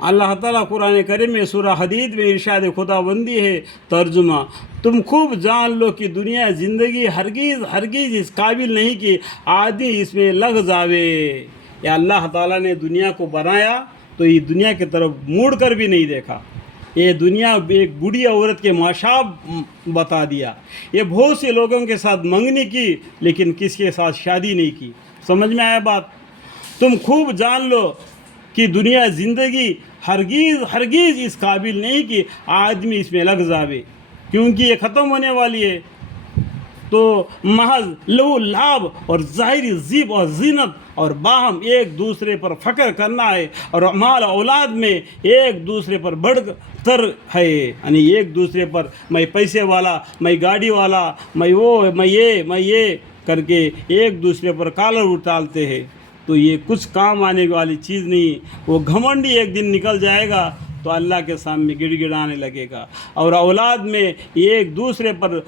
اللہ تعالیٰ قرآن کریم میں سورہ حدید میں ارشاد خدا بندی ہے ترجمہ، تم خوب جان لو کہ دنیا زندگی ہرگز اس قابل نہیں کہ آدمی اس میں لگ جاوے۔ یا اللہ تعالیٰ نے دنیا کو بنایا تو یہ دنیا کی طرف موڑ کر بھی نہیں دیکھا۔ یہ دنیا ایک بوڑھی عورت کے ماشاب بتا دیا۔ یہ بہت سے لوگوں کے ساتھ منگنی کی لیکن کس کے ساتھ شادی نہیں کی۔ سمجھ میں آیا بات؟ تم خوب جان لو کہ دنیا زندگی ہرگز اس قابل نہیں کہ آدمی اس میں لگ جاوے، کیونکہ یہ ختم ہونے والی ہے۔ تو محض لو لعب اور ظاہری زیب اور زینت اور باہم ایک دوسرے پر فخر کرنا ہے، اور مال اولاد میں ایک دوسرے پر بڑھ کر ہے، یعنی ایک دوسرے پر میں پیسے والا، میں گاڑی والا، میں وہ، میں یہ کر کے ایک دوسرے پر کالر اٹھالتے ہیں۔ تو یہ کچھ کام آنے والی چیز نہیں۔ وہ گھمنڈی ایک دن نکل جائے گا تو اللہ کے سامنے گڑ گڑانے لگے گا۔ اور اولاد میں ایک دوسرے پر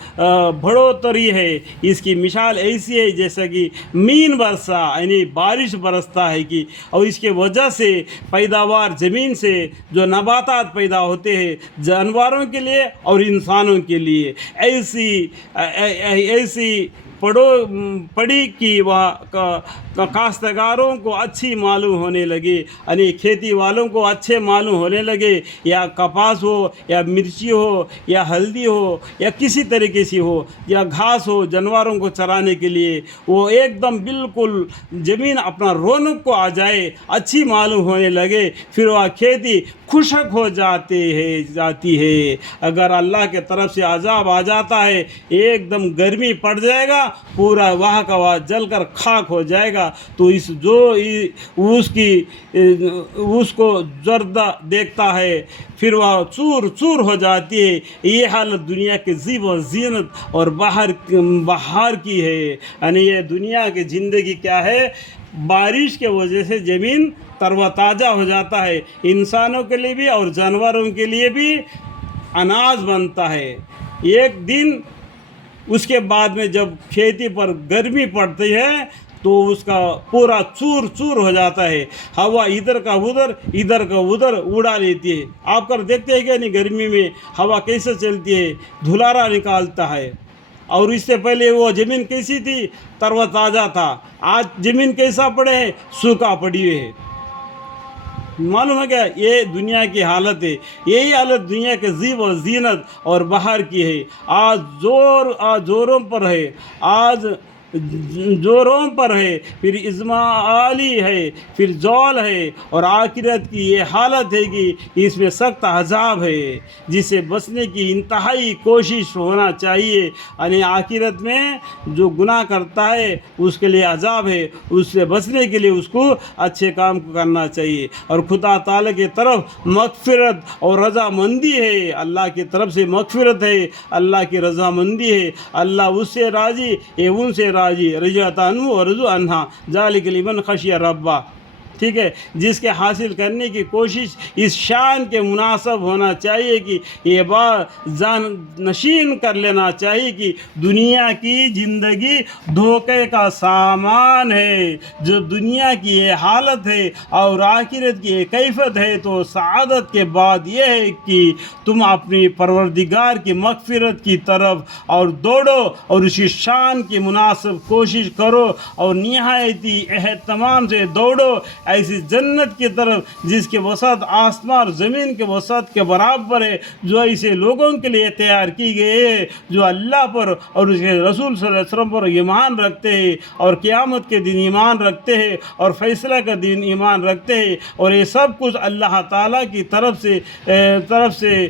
بڑھوتری ہے، اس کی مثال ایسی ہے جیسا کہ مین برسا، یعنی بارش برستا ہے کہ، اور اس کے وجہ سے پیداوار زمین سے جو نباتات پیدا ہوتے ہیں جانوروں کے لیے اور انسانوں کے لیے، ایسی پڑی کہ وہ کاشتکاروں کو اچھی معلوم ہونے لگے، یعنی کھیتی والوں کو اچھے معلوم ہونے لگے، یا کپاس ہو یا مرچی ہو یا ہلدی ہو یا کسی طریقے سے ہو یا گھاس ہو جانوروں کو چرانے کے لیے، وہ ایک دم بالکل زمین اپنا رونق کو آ جائے، اچھی معلوم ہونے لگے، پھر وہ کھیتی خشک ہو جاتی ہے۔ اگر اللہ کے طرف سے عذاب آ جاتا ہے، ایک دم گرمی پڑ جائے گا، پورا وہاں کا وہاں جل کر خاک ہو جائے گا، تو اس کو زردہ دیکھتا ہے، پھر وہ چور ہو جاتی ہے۔ یہ حالت دنیا کے زیب و زینت اور بہار کی ہے، یعنی یہ دنیا کی زندگی کیا ہے؟ بارش کے وجہ سے زمین تر و تازہ ہو جاتا ہے، انسانوں کے لیے بھی اور جانوروں کے لیے بھی اناج بنتا ہے۔ ایک دن اس کے بعد میں جب کھیتی پر گرمی پڑتی ہے تو اس کا پورا چور ہو جاتا ہے، ہوا ادھر کا ادھر اڑا لیتی ہے۔ آپ کر دیکھتے ہیں کہ نہیں گرمی میں ہوا کیسے چلتی ہے، دھلارا نکالتا ہے۔ اور اس سے پہلے وہ زمین کیسی تھی؟ تر و تازہ تھا۔ آج زمین کیسا پڑے ہے؟ سوکھا پڑی ہوئی ہے۔ معلوم ہے کیا؟ یہ دنیا کی حالت ہے۔ یہی حالت دنیا کے زیب و زینت اور بہار کی ہے۔ آج زوروں پر ہے، پھر ازمالی ہے، پھر زوال ہے، اور آخرت کی یہ حالت ہے کہ اس میں سخت عذاب ہے، جس سے بچنے کی انتہائی کوشش ہونا چاہیے۔ یعنی آخرت میں جو گناہ کرتا ہے اس کے لیے عذاب ہے، اس سے بچنے کے لیے اس کو اچھے کام کرنا چاہیے، اور خدا تعالیٰ کی طرف مغفرت اور رضامندی ہے۔ اللہ کی طرف سے مغفرت ہے، اللہ کی رضامندی ہے، اللہ اس سے راضی ہے، ان سے راضی، رضیت عنہ و رضوا عنہ، ذالک لمن خشی ربہ۔ ٹھیک ہے، جس کے حاصل کرنے کی کوشش اس شان کے مناسب ہونا چاہیے کہ یہ بات جان نشین کر لینا چاہیے کہ دنیا کی زندگی دھوکے کا سامان ہے۔ جو دنیا کی یہ حالت ہے اور آخرت کی یہ کیفیت ہے، تو سعادت کے بعد یہ ہے کہ تم اپنی پروردگار کی مغفرت کی طرف اور دوڑو، اور اسی شان کی مناسب کوشش کرو، اور نہایتی اہتمام سے دوڑو ایسی جنت کی طرف جس کے وسعت آسمان اور زمین کے وسعت کے برابر ہے، جو ایسے لوگوں کے لیے تیار کی گئی ہے جو اللہ پر اور اس کے رسول صلی اللہ علیہ وسلم پر ایمان رکھتے ہیں، اور قیامت کے دن ایمان رکھتے ہیں، اور فیصلہ کا دن ایمان رکھتے ہیں، اور یہ سب کچھ اللہ تعالیٰ کی طرف سے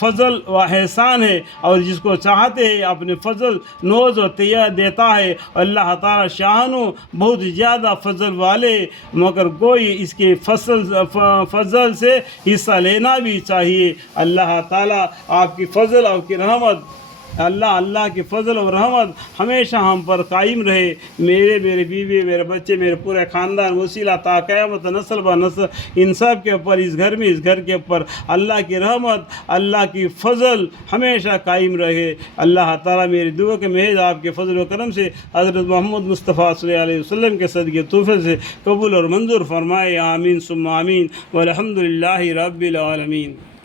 فضل و احسان ہے، اور جس کو چاہتے ہیں اپنے فضل نوز و تیار دیتا ہے۔ اللہ تعالیٰ شاہنو بہت زیادہ فضل والے، مگر کوئی اس کے فضل سے حصہ لینا بھی چاہیے۔ اللہ تعالیٰ آپ کی فضل، آپ کی رحمت اللہ اللہ کی فضل اور رحمت ہمیشہ ہم پر قائم رہے، میرے بیوی، میرے بچے، میرے پورے خاندان وسیلہ تا قیامت نسل بہ نسل ان سب کے اوپر، اس گھر میں، اس گھر کے اوپر اللہ کی رحمت، اللہ کی فضل ہمیشہ قائم رہے۔ اللہ تعالیٰ میری دعا کے محض آپ کے فضل و کرم سے حضرت محمد مصطفیٰ صلی اللہ علیہ وسلم کے صدقے تحفے سے قبول اور منظور فرمائے، آمین ثم آمین، والحمد للہ رب العالمین۔